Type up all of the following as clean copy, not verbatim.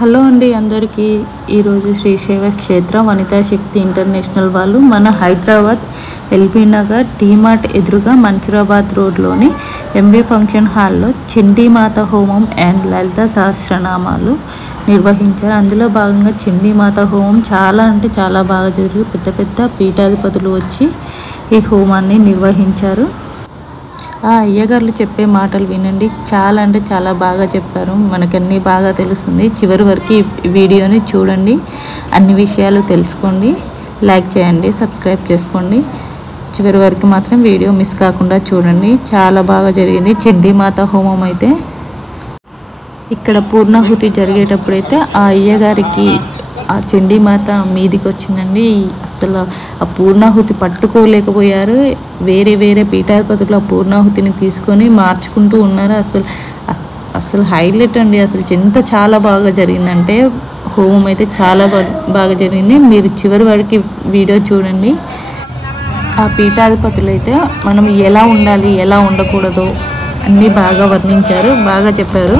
Hello అండి అందరికీ. ఈరోజు శ్రీశైవ క్షేత్ర వనితా శక్తి ఇంటర్నేషనల్ వాళ్ళు మన హైదరాబాద్ ఎల్బీ నగర్ డీమార్ట్ ఎదురుగా మంచిరాబాద్ రోడ్లోని ఎంబీ ఫంక్షన్ హాల్లో చండీమాత హోమం అండ్ లలిత సహస్రనామాలు నిర్వహించారు. అందులో భాగంగా చండీమాత హోమం చాలా బాగా జరిగి పెద్ద పెద్ద పీఠాధిపతులు వచ్చి ఈ హోమాన్ని నిర్వహించారు. ఆ అయ్యగారులు చెప్పే మాటలు వినండి, చాలా బాగా చెప్పారు. మనకన్నీ బాగా తెలుస్తుంది. చివరి వరకు ఈ వీడియోని చూడండి, అన్ని విషయాలు తెలుసుకోండి, లైక్ చేయండి, సబ్స్క్రైబ్ చేసుకోండి. చివరి వరకు మాత్రం వీడియో మిస్ కాకుండా చూడండి. చాలా బాగా జరిగింది చండీమాత హోమం. అయితే ఇక్కడ పూర్ణాహుతి జరిగేటప్పుడైతే ఆ అయ్యగారికి ఆ చండీమాత మీదికి వచ్చిందండి. అసలు ఆ పూర్ణాహుతి పట్టుకోలేకపోయారు. వేరే పీఠాధిపతులు ఆ పూర్ణాహుతిని తీసుకొని మార్చుకుంటూ ఉన్నారు. అసలు హైలైట్ అండి. అసలు చాలా బాగా జరిగిందంటే హోమం అయితే చాలా బాగా జరిగింది. మీరు చివరి వరకు వీడియో చూడండి. ఆ పీఠాధిపతులు అయితే మనం ఎలా ఉండాలి, ఎలా ఉండకూడదో అన్నీ బాగా వర్ణించారు, బాగా చెప్పారు.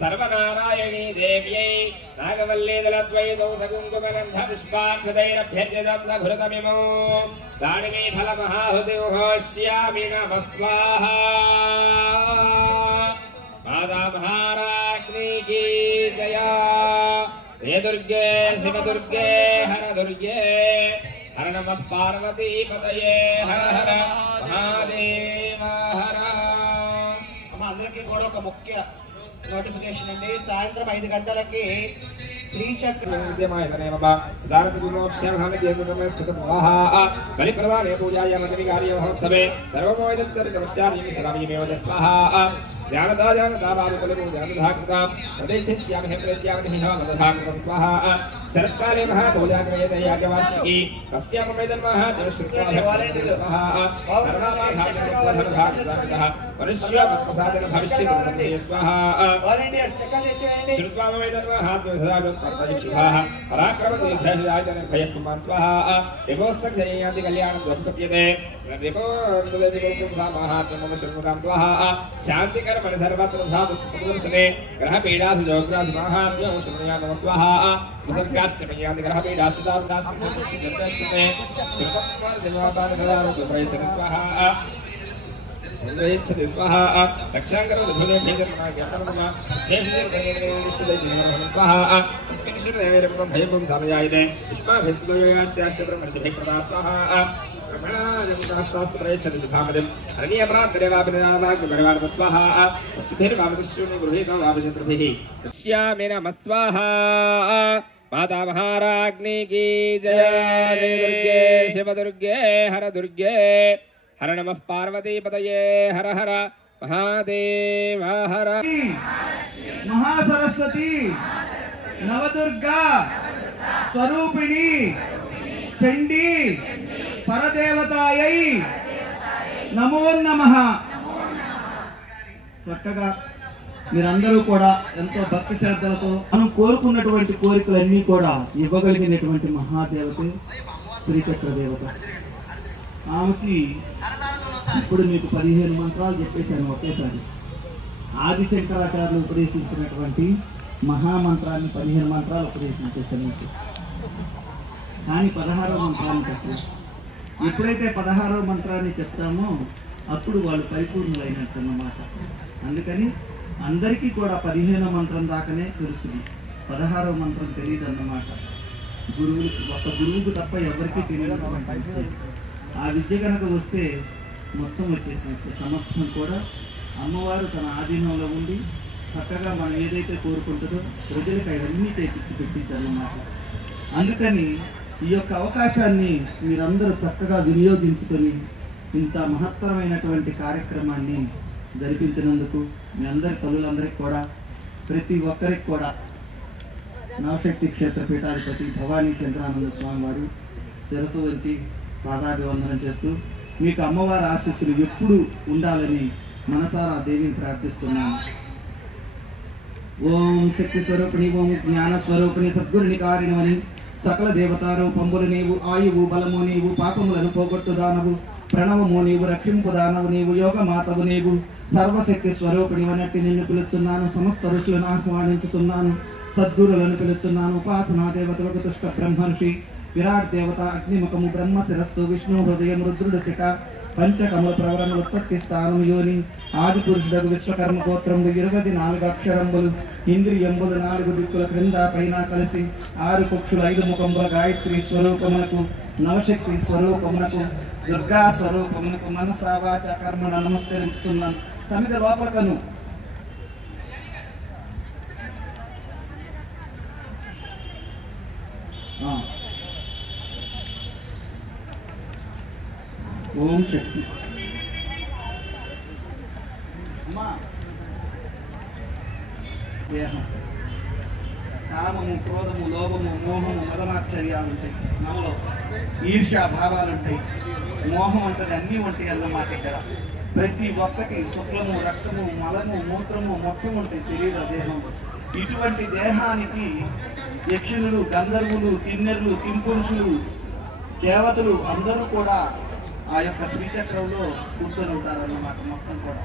सर्वनारायणी देव्यै नागवल्लीदलद्वैतौ सकुङ्कुमगन्धपुष्पाक्षतैरभ्यर्चितं सघृतमिमो दाणिमे फलमहाहुतिमुहोष्यामि नमः स्वाहा। माता महाराज्ञी की जय। हे दुर्गे शिवदुर्गे हर दुर्गे हर नमः पार्वती पतये हर हर महादेव हर। అందరికీ కూడా ఒక ముఖ్య నోటిఫికేషన్ అండి. సాయంత్రం 5 గంటలకి శ్రీచక్ర బలిప్రదానే పూజాయ మంత్రికార్య మహోత్సవే సర్వమోదచ్చరితమచ్చార్యమి जानता बाबुकुलमु जानधाकृता प्रदेशस्यामि प्रत्यामि मदधाकृतं स्वाहा। शरत्काले महापूजाग्रयते याज्ञवार्षिकी तस्यां वेदन्मः जलश्रुत्वाहा सर्वमाधाकृतः वरिष्यप्रसादेन भविष्यति स्वाहा। श्रुत्वा वेदन्मः द्वधाकृतः पराक्रमदीर्घायुधाय भयकुमार स्वाहा। देवोत्सवजययाति कल्याणं द्वम्पत्यते स्वाहा। शांतिकर सर्वत्र धातुने ग्रह पीडासु जोग्रासु महात्म्यं शून्या नमः स्वाहा। मुसर्गास्यमयाति ग्रह पीडासु दास्यते सुखकुमार देवापान गदारो प्रयच्छति स्वाहा। प्रयच्छति स्वाहा। रक्षांकर दुभुदे भीजन्मा ज्ञातनमा स्वाहा। अस्मिन् शरीरे भयं सामयायते पुष्पा भस्मयोयास्यास्य ब्रह्मर्षि प्रदा स्वाहा। माता महाराज्ञी की जय। दुर्गे शिव दुर्गे हर दुर्गे हर नमः पार्वती पतये हर हर महादेव हर। महासरस्वती नवदुर्गा स्वरूपिणी चंडी పరదేవతాయై నమో నమః. చక్కగా మీరందరూ కూడా ఎంతో భక్తి శ్రద్ధలతో మనం కోరుకున్నటువంటి కోరికలన్నీ కూడా ఇవ్వగలిగినటువంటి మహాదేవత శ్రీచక్ర దేవత. ఆమెకి ఇప్పుడు మీకు 15 మంత్రాలు చెప్పేశాను ఒకేసారి. ఆదిశంకరాచార్యులు ఉపదేశించినటువంటి మహామంత్రాన్ని 15 మంత్రాలు ఉపదేశించేశాను మీకు. కానీ 16వ మంత్రాన్ని చెప్పారు. ఎప్పుడైతే 16వ మంత్రాన్ని చెప్తామో అప్పుడు వాళ్ళు పరిపూర్ణులైనట్టు అన్నమాట. అందుకని అందరికీ కూడా 15వ మంత్రం దాకానే తెలుస్తుంది, 16వ మంత్రం తెలియదు అన్నమాట. ఒక గురువుకు తప్ప ఎవరికీ తెలియనటువంటి ఆ విద్య కనుక వస్తే మొత్తం వచ్చేసినట్టు. సమస్తం కూడా అమ్మవారు తన ఆధీనంలో ఉండి చక్కగా మనం ఏదైతే కోరుకుంటుందో ప్రజలకు అవన్నీ చేపించి పెట్టిద్ది అన్నమాట. అందుకని ఈ యొక్క అవకాశాన్ని మీరందరూ చక్కగా వినియోగించుకొని ఇంత మహత్తరమైనటువంటి కార్యక్రమాన్ని జరిపించినందుకు మీ అందరి తల్లులందరికీ కూడా, ప్రతి ఒక్కరికి కూడా నవశక్తి క్షేత్ర పీఠాధిపతి భవానీ శంకరానంద స్వామి వారు శిరస్సు వంచి పాదాభివందనం చేస్తూ మీకు అమ్మవారి ఆశీస్సులు ఎప్పుడు ఉండాలని మనసారా దేవిని ప్రార్థిస్తున్నాను. ఓం శక్తి స్వరూపిణి, ఓం జ్ఞాన స్వరూపిణి, సద్గురునికారిణమని సకల దేవతారూపంబులు నీవు, ఆయువు బలము నీవు, పాపములను పోగొట్టు దానవు, ప్రణవము నీవు, రక్షింపు దానవు నీవు, యోగ మాతవు నీవు, సర్వశక్తి స్వరూపిణి అన్నట్టు నిన్ను పిలుస్తున్నాను. సమస్త ఋషులను ఆహ్వానించుతున్నాను. సద్గురులను పిలుస్తున్నాను. ఉపాసనా దేవతలకు తుష్ట బ్రహ్మర్షి విరాట్ దేవత అగ్నిముఖము బ్రహ్మ శిరస్సు విష్ణు హృదయం రుద్రుడు శిఖ పంచకముల ప్రవరములు ఉత్పత్తి స్థానం యోని ఆది పురుషుడకు విశ్వకర్మ గోత్రములు 24 అక్షరంబులు ఇంద్రియంబులు 4 దిక్కుల క్రింద పైన కలిసి 6 పక్షులు 5 ముఖముల గాయత్రి స్వరూపమునకు నవశక్తి స్వరూపమునకు దుర్గా స్వరూపమునకు మనసా వాచ కర్మణ నమస్కరించుతున్నాను. సమిత లోపకను ఓం శక్తి దేహం కామము క్రోధము లోభము మోహము మదమాశ్చర్యాలు ఉంటాయి. మనలో ఈర్ష్యా భావాలు ఉంటాయి. మోహం ఉంటుంది, అన్నీ ఉంటాయి అన్నమాట. ఇక్కడ ప్రతి ఒక్కటి శుక్లము రక్తము మలము మూత్రము మొత్తం ఉంటాయి శరీర దేహంలో. ఇటువంటి దేహానికి యక్షులు గంధర్వులు కిన్నెరులు కింపురుషులు దేవతలు అందరూ కూడా ఆ యొక్క శ్రీచక్రంలో కూర్చొని ఉంటారన్నమాట. మొత్తం కూడా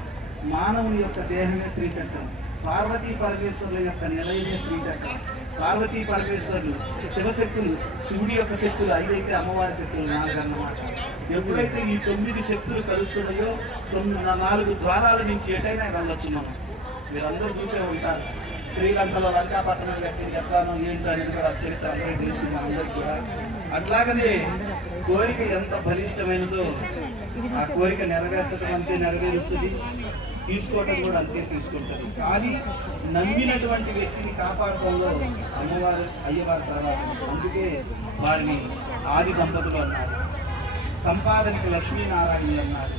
మానవుని యొక్క దేహమే శ్రీచక్రం. పార్వతీ పరమేశ్వరుల యొక్క నిలయమే శ్రీచక్రం. పార్వతీ పరమేశ్వరులు శివశక్తులు శివుడి యొక్క శక్తులు 5 అయితే అమ్మవారి శక్తులు 4 అన్నమాట. ఎప్పుడైతే ఈ 9 శక్తులు కలుస్తున్నాయో 4 ద్వారాల నుంచి ఎటైనా వెళ్ళొచ్చు మనం. మీరందరూ చూసే ఉంటారు. శ్రీలంకలో లంకాపట్టణం వ్యక్తికి ఎట్లానో ఏంటో అనేది కూడా చరిత్ర అందరికీ తెలుసు మనందరికీ కూడా. అట్లాగనే కోరిక ఎంత బలిష్టమైనదో ఆ కోరిక నెరవేర్చడం అంతే నెరవేరుస్తుంది, తీసుకోవడం కూడా అంతే తీసుకుంటుంది. కానీ నమ్మినటువంటి వ్యక్తిని కాపాడటంలో అమ్మవారు అయ్యవారి తర్వాత. అందుకే వారిని ఆది దంపతులు అన్నారు, సంపాదనకి లక్ష్మీనారాయణులు అన్నారు,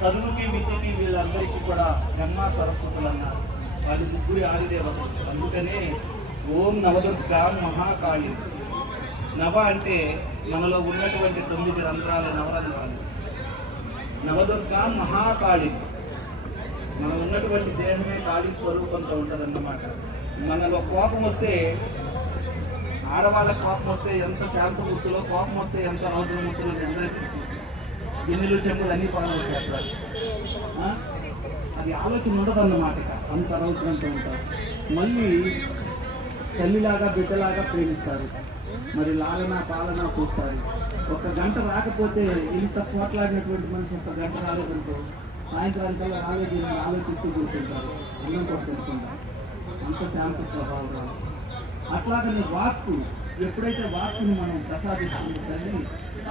చదువుకి విద్యకి వీళ్ళందరికీ కూడా బ్రహ్మ సరస్వతులు అన్నారు. వారి ముగ్గురి ఆదిదేవతలు. అందుకనే ఓం నవదుర్గా మహాకాళి. నవ అంటే మనలో ఉన్నటువంటి 9 రంధ్రాలు నవరంధ్రాలు. నవదుర్గా మహాకాళి. మనం ఉన్నటువంటి దేహమే కాళీ స్వరూపంతో ఉంటుందన్నమాట. మనలో కోపం వస్తే, ఆడవాళ్ళ కోపం వస్తే ఎంత శాంతమూర్తిలో, కోపం వస్తే ఎంత రౌద్రమూర్తిలో అందరికీ తెలుసు. గిన్నెలు చెంబులు అన్నీ పనులు వచ్చేస్తారు. అది ఆలోచన ఉండదన్నమాట. అంత రౌద్రంతో ఉంటారు. మళ్ళీ తల్లిలాగా బిడ్డలాగా ప్రేమిస్తారు. మరి లాలన పాలన చూస్తారు. 1 గంట రాకపోతే ఇంత పోట్లాడినటువంటి మనిషి 1 గంట రాలేదంటూ సాయంత్రానికల్లా రాలేదు ఆలోచిస్తూ కూర్చుంటారు. అన్నం కూడా తింటుంటారు. అంత శాంత స్వభావం. అట్లాగనే వాక్కు, ఎప్పుడైతే వాక్కుని మనం ప్రసాదిస్తుందని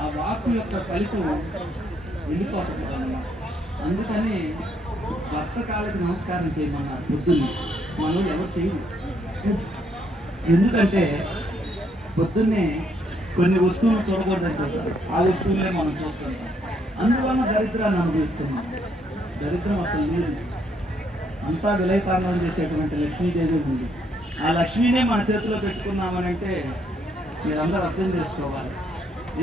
ఆ వాక్కు యొక్క ఫలితం వెళ్ళిపోతుంది అన్నమాట. అందుకని భర్త కాళ్ళకి నమస్కారం చేయమన్నారు పొద్దున్నే. మనం ఎవరు చేయరు. ఎందుకంటే పొద్దున్నే కొన్ని వస్తువులు చూడకూడదని చెప్తారు. ఆ వస్తువులే మనం చూస్తుంటాం. అందువల్ల దరిద్రాన్ని అనుభవిస్తున్నాం. దరిద్రం అసలు లేదు. అంతా విలయతాండం చేసేటువంటి లక్ష్మీదేవి ఉంది. ఆ లక్ష్మీనే మన చేతిలో పెట్టుకున్నామనంటే మీరందరూ అర్థం చేసుకోవాలి.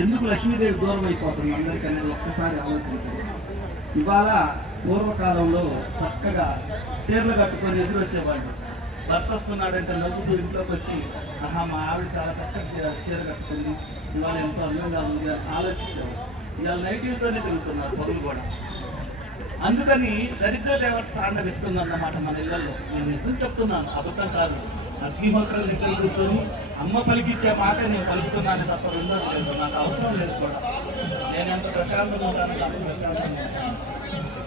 ఎందుకు లక్ష్మీదేవి దూరం అయిపోతుంది అందరికీ అనేది ఒక్కసారి ఆలోచించండి. ఇవాళ పూర్వకాలంలో చక్కగా చీరలు కట్టుకొని ఎదురు వచ్చేవాళ్ళు. భర్త వస్తున్నాడంటే నవ్వుతూ ఇంట్లోకి వచ్చి, ఆహా మా ఆవిడ చాలా చక్కటి చీర కట్టుకుంది, ఇవాళ ఎంతో అందంగా ఉంది అని ఆలోచించారు. ఇవాళ నైటీలతోనే తిరుగుతున్నారు పనులు కూడా. అందుకని దరిద్ర దేవత తాండవిస్తుంది అన్నమాట మన ఇళ్లలో. నేను నిజం చెప్తున్నాను, అబద్ధం కాదు. అగ్నిహోత్రం దగ్గర కూర్చొని అమ్మ పలికిచ్చే మాట నేను పలుకుతున్నాను తప్ప రెండోది లేదు. నాకు అవసరం లేదు కూడా. నేను ఎంత ప్రశాంతంగా ఉంటాను, అంత ప్రశాంతంగా ఉంటాను.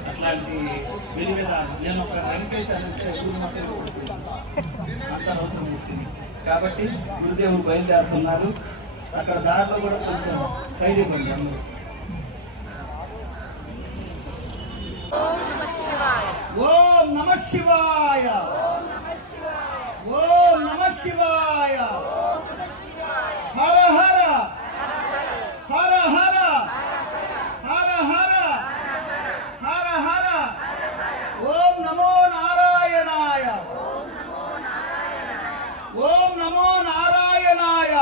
అట్లాంటి విధానం నేను ఒక వెంకటేశానంటే గురు మాత్రం అంత రౌద్రమూర్తిని. కాబట్టి గురుదేవుడు బయలుదేరుతున్నారు. అక్కడ దారిలో కూడా కొంచెం సైడ్ ఇవ్వండి అందరూ. ఓం నమ శివాయ, ఓం నమ శివాయ, హర హర హర హర హర హర హర హర. ఓం నమో నారాయణాయ, ఓం నమో నారాయణాయ.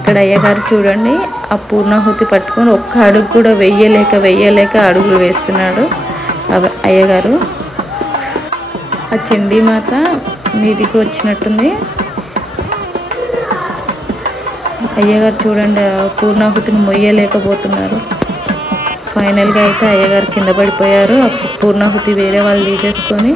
ఇక్కడ అయ్యగారు చూడండి ఆ పూర్ణాహుతి పట్టుకొని ఒక్క అడుగు కూడా వెయ్యలేక అడుగులు వేస్తున్నాడు అయ్యగారు. ఆ చండీమాత మీదికి వచ్చినట్టుంది. అయ్యగారు చూడండి పూర్ణాహుతిని మొయ్యలేకపోతున్నారు. ఫైనల్గా అయితే అయ్యగారు కింద పడిపోయారు. ఆ పూర్ణాహుతి వేరే వాళ్ళు తీసేసుకొని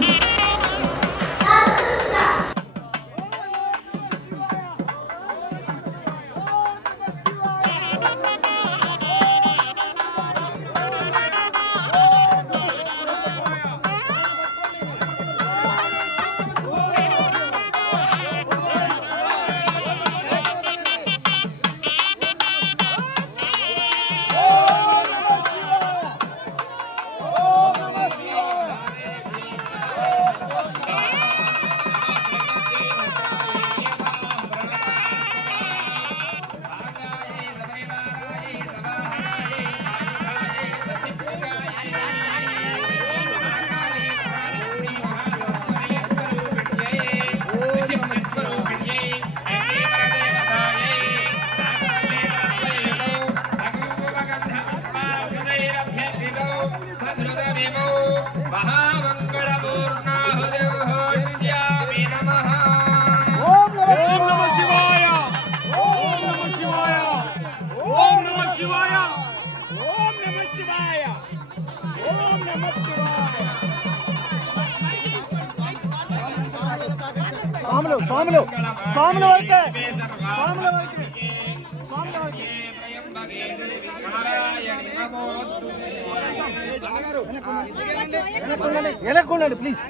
ప్లీజ్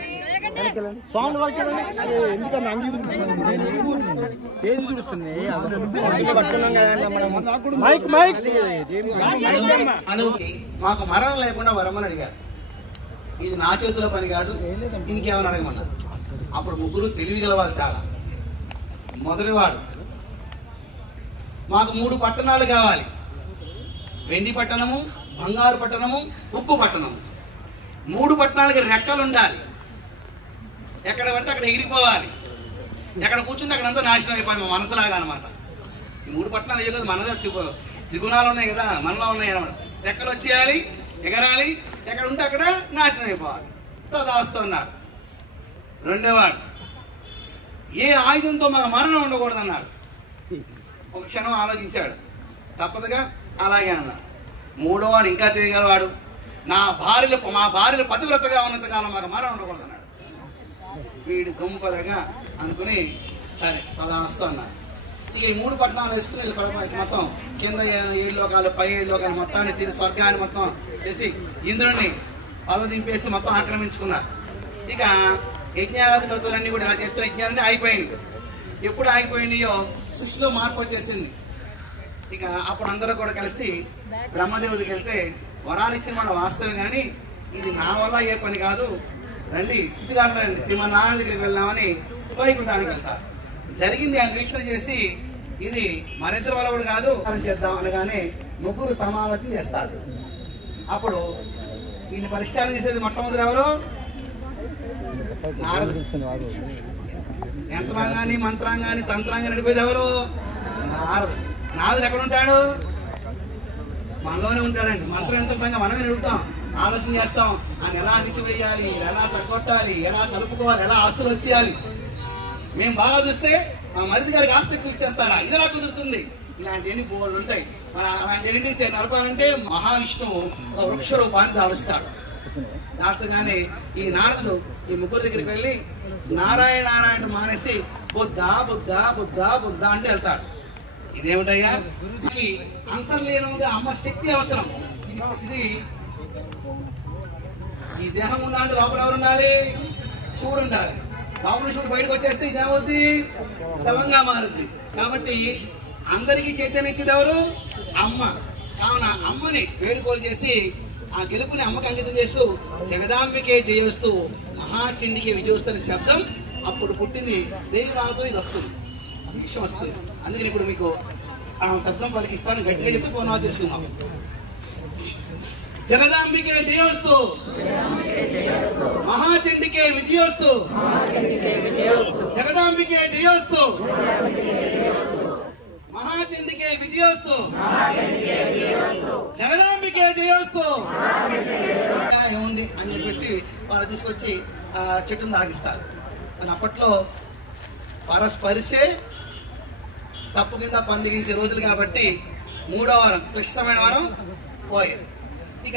సౌండ్ ఎందుకన్నా మాకు మరణం లేకుండా వరమని అడిగారు. ఇది నా చేతిలో పని కాదు, ఇంకేమని అడగమన్నారు. అప్పుడు ముగ్గురు తెలివిగల వాళ్ళు చాలా. మొదటివాడు, మాకు 3 పట్టణాలు కావాలి, వెండి పట్టణము, బంగారు పట్టణము, ఉక్కు పట్టణము. 3 పట్టణాలకి రెక్కలు ఉండాలి, ఎక్కడ పడితే అక్కడ ఎగిరిపోవాలి, ఎక్కడ కూర్చుంటే అక్కడ అంతా నాశనం అయిపోయి మా మనసులాగా అనమాట. ఈ 3 పట్టణాలు అయ్యే కదా, మన త్రిగుణాలు ఉన్నాయి కదా, మనలో ఉన్నాయి అనమాట. రెక్కలు వచ్చేయాలి, ఎగరాలి, ఎక్కడ ఉంటే అక్కడ నాశనం అయిపోవాలి. తదాస్తున్నాడు. రెండోవాడు, ఏ ఆయుధంతో మాకు మరణం ఉండకూడదు అన్నాడు. ఒక క్షణం ఆలోచించాడు, తప్పదుగా అలాగే అన్నాడు. మూడోవాడు ఇంకా చేయగలవాడు, మా భార్యలు పతివ్రతగా ఉన్నంతకాలం మాకు మరణం ఉండకూడదు అన్నాడు. వీడు దుంపదగా అనుకుని సరే తదాస్తూ అన్నాడు. ఇక ఈ 3 పట్టణాలు వేసుకుని మొత్తం కింద 7 లోకాలు, పై 7 లోకాలు మొత్తాన్ని తీరి స్వర్గాన్ని మొత్తం చేసి ఇంద్రుడిని పదవి దింపేసి మొత్తం ఆక్రమించుకున్నారు. ఇక యజ్ఞాది క్రతువులన్నీ కూడా ఇలా చేస్తున్న యజ్ఞాలన్నీ ఆగిపోయింది. ఎప్పుడు ఆగిపోయినాయో సృష్టిలో మార్పు వచ్చేసింది. ఇక అప్పుడు అందరూ కూడా కలిసి బ్రహ్మదేవుడికి వెళ్తే, వరాలు ఇచ్చిన మన వాస్తవం కానీ ఇది నా వల్ల ఏ పని కాదు, రండి స్థితిగారులండి శ్రీమన్నారాయణ దగ్గరికి వెళ్దామని వైకుంఠానికి వెళ్తారు. జరిగింది ఆయన వీక్షణ చేసి, ఇది మరిద్దరు వల్ల కూడా కాదు చేద్దాం అనగానే ముగ్గురు సమాలోచన చేస్తారు. అప్పుడు ఈయన పరిష్కారం చేసేది మొట్టమొదటి ఎవరు? నారదుడు. యంత్రాంగాన్ని, మంత్రాంగాన్ని, తంత్రాంగాన్ని నడిపేది ఎవరు? నారదుడు. నారదుడు ఎక్కడ ఉంటాడు? మనలోనే ఉంటాడండి. మంత్రయంత్రంగా మనమే నడుపుతాం, ఆలోచన చేస్తాం. ఆయన ఎలా అణిచివేయాలి, ఎలా తగ్గొట్టాలి, ఎలా కలుపుకోవాలి, ఎలా ఆస్తులు వచ్చేయాలి. మేము బాగా చూస్తే మా మరిది గారికి ఆస్తి ఎక్కువ ఇచ్చేస్తాడా, ఇది ఎలా కుదురుతుంది? ఇలాంటివన్నీ బోర్డు ఉంటాయి. మన అలాంటి నడపాలంటే మహావిష్ణువు ఒక వృక్ష రూపాన్ని దాలుస్తాడు. దాల్చగానే ఈ నారదుడు ఈ ముగ్గురు దగ్గరికి వెళ్ళి నారాయణ నారాయణ మానేసి బుద్ధ బుద్ధ బుద్ధ బుద్ధ అంటే వెళ్తాడు. ఇదేమిటయ్యా? అంతర్లీనంగా అమ్మ శక్తి అవసరం. ఇది ఈ దేహం ఉండాలంటే లోపల ఎవరు ఉండాలి? శివుడు ఉండాలి. లోపల శివుడు బయటకు వచ్చేస్తే ఇదేమవుద్ది? శవంగా మారుద్ది. కాబట్టి అందరికీ చైతన్యం ఇచ్చేది ఎవరు? అమ్మ. కావున అమ్మని వేడుకోలు చేసి ఆ గెలుపుని అమ్మకి అంకితం చేస్తూ జగదాంబికే జయోస్తూ మహాచండికే విజయోస్తు అనే శబ్దం అప్పుడు పుట్టింది. దేవాతో ఇది వస్తుంది, విషయం వస్తుంది. అందుకని ఇప్పుడు మీకు ఆ శబ్దం పలికిస్తాను, గట్టిగా చెప్తే పూర్ణాలు చేసుకుందాం. జగదాంబికే జయోస్తు, మహాచండికే విజయోస్తు, జగదాంబికే జయోస్తు, మహాచండికే విజయోస్తు, జగదాంబికే జయోస్తు. ఏముంది అని చెప్పేసి వాళ్ళు తీసుకొచ్చి చెట్టును తాగిస్తారు. అని అప్పట్లో పరస్పరిసే తప్పు కింద పండిగించే రోజులు కాబట్టి 3వ వారం క్లిష్టమైన వారం పోయారు. ఇక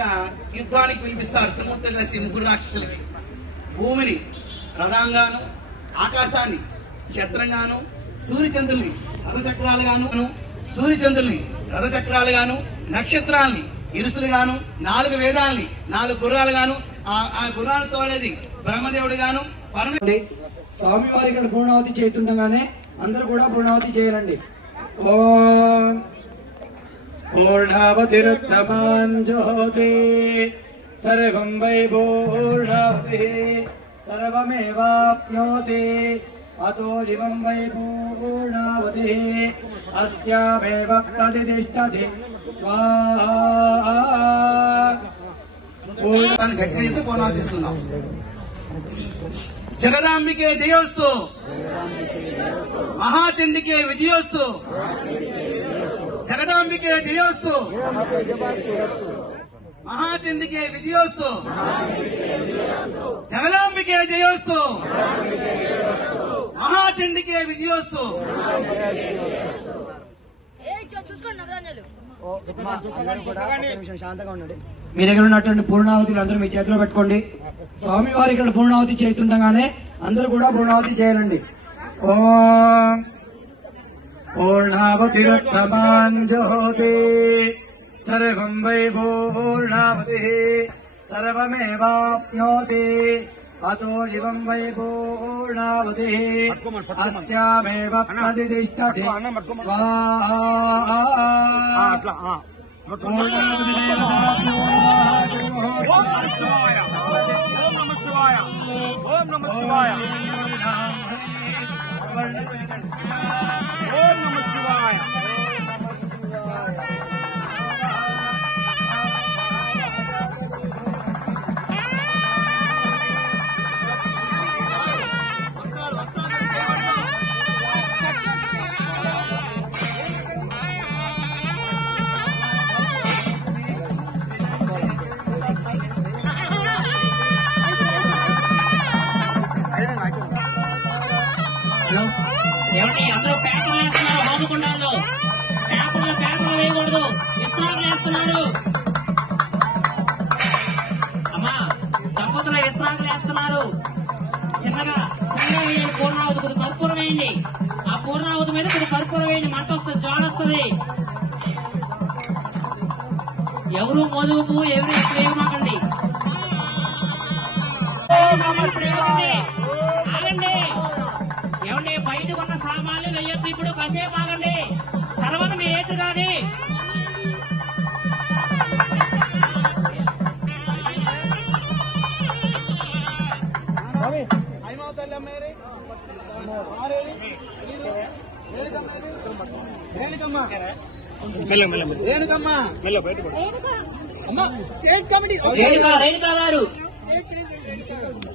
యుద్ధానికి పిలిపిస్తారు త్రిమూర్తులు కలిసి ముగ్గురు రాక్షసులకి. భూమిని రథంగాను, ఆకాశాన్ని క్షత్రంగాను, సూర్యచంద్రుల్ని రథచక్రాలుగాను, నక్షత్రాల్ని ఇరుసులుగాను, 4 వేదాల్ని 4 గుర్రాలుగాను, ఆ గుర్రాలతో అనేది బ్రహ్మదేవుడు గాను స్వామివారి ఇక్కడ పూర్ణావతి చేస్తుండగానే అందరూ కూడా పూర్ణావతి చేయాలండి. ఓం పూర్ణావతిరుత్తమాన్ జ్యోతి సర్వం వై పూర్ణావతి సర్వమేవాప్నోతి అతో దివం వై పూర్ణావతి అస్యామేవ ప్రతిష్ఠతి స్వాహా. గట్టిగా చెప్తే పూర్ణావతి తీసుకుందాం. జగదాంబికే జయోస్తు, మహాచండికే విజయోస్తు, జగదాంబికే జయోస్తు, మహాచండికే విజయోస్తు, జగదాంబికే జయోస్తు, మహాచండికే విజయోస్తు. శాంతంగా ఉండండి. మీ దగ్గర ఉన్నటువంటి పూర్ణావతిని అందరూ మీ చేతిలో పెట్టుకోండి. స్వామివారి ఇక్కడ పూర్ణావతి చేస్తుండగానే అందరూ కూడా పూర్ణావతి చేయాలండి. ఓం పూర్ణావతిరుత్తమాన్ జ్యోతి సర్వం వై పూర్ణావతి సర్వమేవాప్నోతి అతో దివం వై పూర్ణావతి అస్యామేవ ప్రతిష్ఠతి స్వాహా. అందరూ పేపర్లు వేస్తున్నారు. హోమకుండాల్లో పేపర్లు వేయకూడదు, విస్తరాకులు వేస్తున్నారు. అమ్మా దంపతులు విస్తరాకులు వేస్తున్నారు. చిన్నగా వేయండి. పూర్ణావతి కొద్ది కర్పూరం వేయండి. ఆ పూర్ణావతి మీద కొద్ది కర్పూరం వేయండి. మంట వస్తుంది, జాడ వస్తుంది. ఎవరు మోదుపు ఎవరు ఎక్కువ వేయమాకండి. ఆగండి. ఏమండి బయట ఉన్న సామాన్లు వేయొద్దు. ఇప్పుడు కాసేపు ఆగండి, తర్వాత మీరు ఏది కానీ. రేణుకా గారు,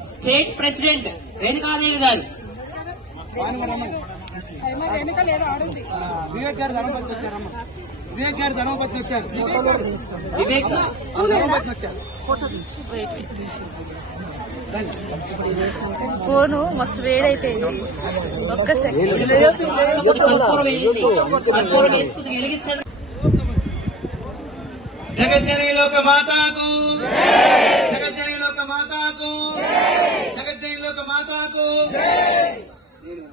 స్టేట్ ప్రెసిడెంట్ రేణుకాదేవి గారు. వివేక్ గారు ధర్మపతి వచ్చారమ్మ. వివేక్ గారు ధర్మపతి వచ్చారు. ఫోను మస్తు వేడైపోయింది. ఒక్క సెకండ్. జగజ్జననీ లోక మాతాకు, జగజ్జననీ లోక మాతాకు, జగజ్జననీ లోక మాతాకు. నేను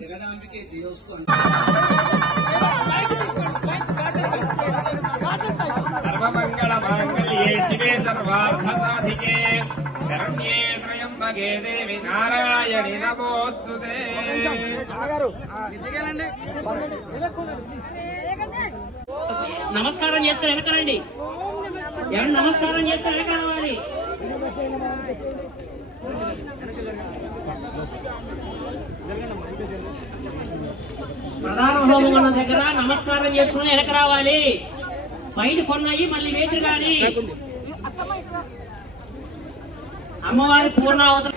జగదాంబికే జయోస్తు. సర్వమంగళ మాంగళ్యే శివే సర్వార్థ సాధికే శరణ్యే త్రయంబకే దేవి నారాయణి నమోస్తుతే. నమస్కారం చేసుకుని వెనకరండి. ఎవరు నమస్కారం చేసుకుని వెనక రావాలి. ప్రధాన హోమం ఉన్న దగ్గర నమస్కారం చేసుకుని వెనక రావాలి. బయట కొన్నాయి మళ్ళీ వేతురు కానీ. అమ్మవారి పూర్ణావతి